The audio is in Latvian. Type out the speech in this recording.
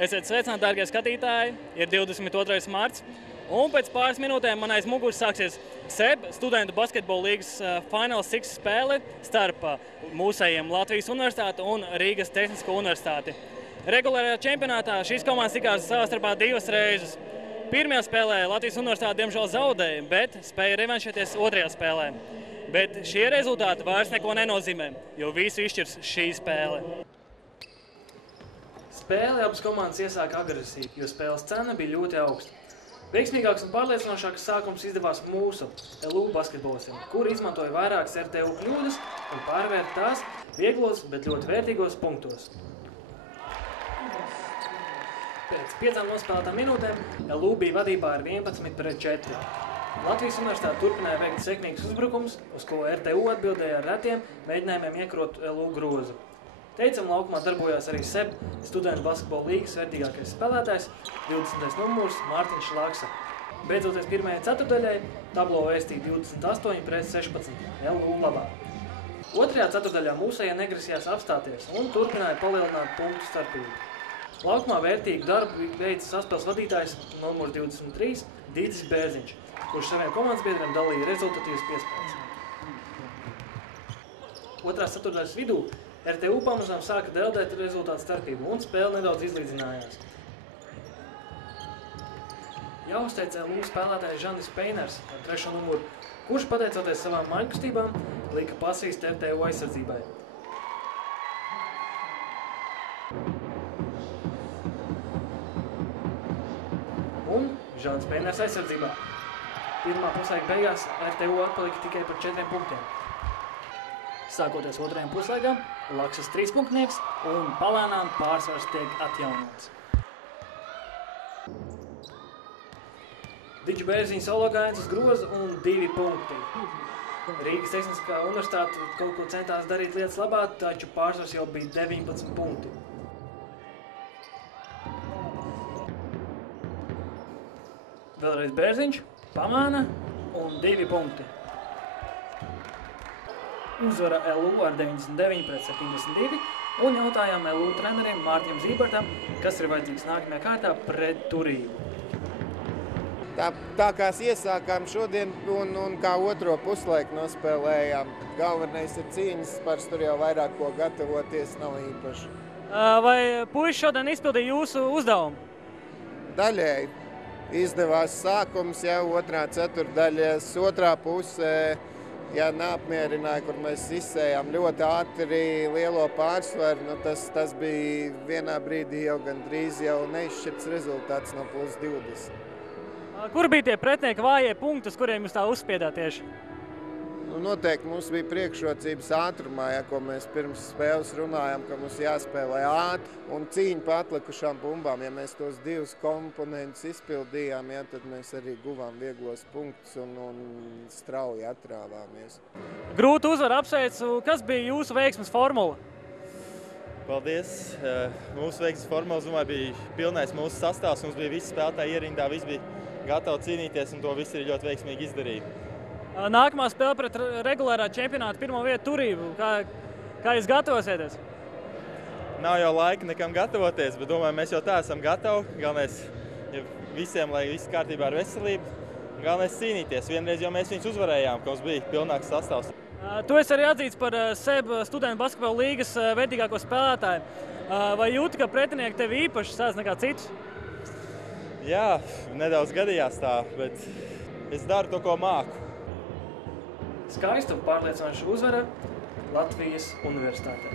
Esiet sveicināti, dārgie skatītāji, ir 22. marts, un pēc pāris minūtēm man aiz muguras sāksies SEB Studentu basketbola līgas Final Six spēle starp mūsējiem Latvijas Universitāti un Rīgas Tehnisko universitāti. Regulārajā čempionātā šīs komandas tikās savā starpā 2 reizes. Pirmajā spēlē Latvijas Universitāte diemžēl zaudēja, bet spēja revanšēties otrajā spēlē. Bet šie rezultāti vairs neko nenozīmē, jo visu izšķirs šī spēle. Spēle abas komandas iesāka agresīvi, jo spēles cena bija ļoti augsta. Veiksmīgāks un pārliecinošāks sākums izdevās mūsu LU basketbolistiem, kuri izmantoja vairākas RTU kļūdas un pārvērta tās vieglos, bet ļoti vērtīgos punktos. Pēc 5 nospēlētām minūtēm LU bija vadībā ar 11-4. Latvijas Universitāte turpināja veikt sekmīgus uzbrukums, uz ko RTU atbildēja ar retiem mēģinājumiem iekrot LU grozu. Teicam, laukumā darbojās arī SEB Studentu basketbola līgas vērtīgākais spēlētājs, 20. numurs Mārtiņš Laksa. Beidzoties pirmajai ceturtdaļai, tablo vēstīja 28-16 LU labā. Otrajā ceturtdaļā mūsējie negrasījās apstāties un turpināja palielināt punktu starpību. Laukumā vērtīgu darbu veica saspēles vadītājs numurs 23 Dītis Bērziņš, kurš saviem komandas biedriem dalīja rezultatīvas piespēles. Otrās ceturtdaļas vidū RTU pamazām sāka deldēt rezultātu starpību un spēle nedaudz izlīdzinājās. Jāuzteic LU spēlētājs Žanis Peiners ar 3. numuru, kurš pateicoties savām mājkustībām lika pasīst RTU aizsardzībai. Un Žanis Peiners aizsardzībā. Pirmā puslaika beigās RTU atpalika tikai par 4 punktiem. Sākoties otrajam puslaikam, Laksas 3-punktnieks un palēnām pārsvars tiek atjaunots. Diģu Bērziņa solo gājiens uz groza un 2 punkti. Rīgas Tehniskā universitāte kaut ko centās darīt lietas labā, taču pārsvars jau bija 19 punkti. Vēlreiz Bērziņš, pamāna un 2 punkti. Uzvara LU ar 99-72 un jautājām LU treneriem Mārtiņam Zībertam, kas ir vajadzīgs nākamajā kārtā pret Turību. Tā kā iesākām šodien un kā otro puslaiku nospēlējām, galvenais ir cīņas, par tur jau vairāk ko gatavoties nav īpaši. Vai puiši šodien izpildīja jūsu uzdevumu? Daļēji izdevās sākums jau otrā ceturtdaļas, otrā pusē. Ja neapmierināja, kur mēs izsējām ļoti ātri lielo pārsvaru, tas bija vienā brīdī jau gandrīz jau neizšķirts rezultāts no +20. Kur bija tie pretinieki vājie punkti, uz kuriem jūs tā uzspiedāt tieši? Noteikti mums bija priekšrocības ātrumā, ko mēs pirms spēles runājām, ka mums jāspēlē ātri un cīņa pa atlikušām bumbām. Ja mēs tos 2 komponentus izpildījām, tad mēs arī guvām vieglos punktus un strauji atrāvāmies. Grūti uzvaru apsveicu. Kas bija jūsu veiksmes formula? Paldies. Mūsu veiksmes formula, domāju, bija pilnais mūsu sastāvs. Mums bija visi spēlētāji ierindā, visi bija gatavi cīnīties un to visi ir ļoti veiksmīgi izdarīja. Nākamā spēle pret regulārā čempionāta pirmo vietu Turību. Kā jūs gatavosieties? Nav jau laika nekam gatavoties, bet domāju, mēs jau tā esam gatavi. Galvenais ir visiem, lai viss kārtībā ar veselību. Galvenais cīnīties. Vienreiz jau mēs viņus uzvarējām, ka mums bija pilnāks sastāvs. Tu esi arī atzīts par SEB Studentu basketbola līgas vērtīgāko spēlētāju. Vai jūti, ka pretinieki tevi īpaši sāc nekā citus? Jā, nedaudz gadījās tā, bet es daru to, ko māku. Skaistu un pārliecinošu uzvaru Latvijas Universitātē.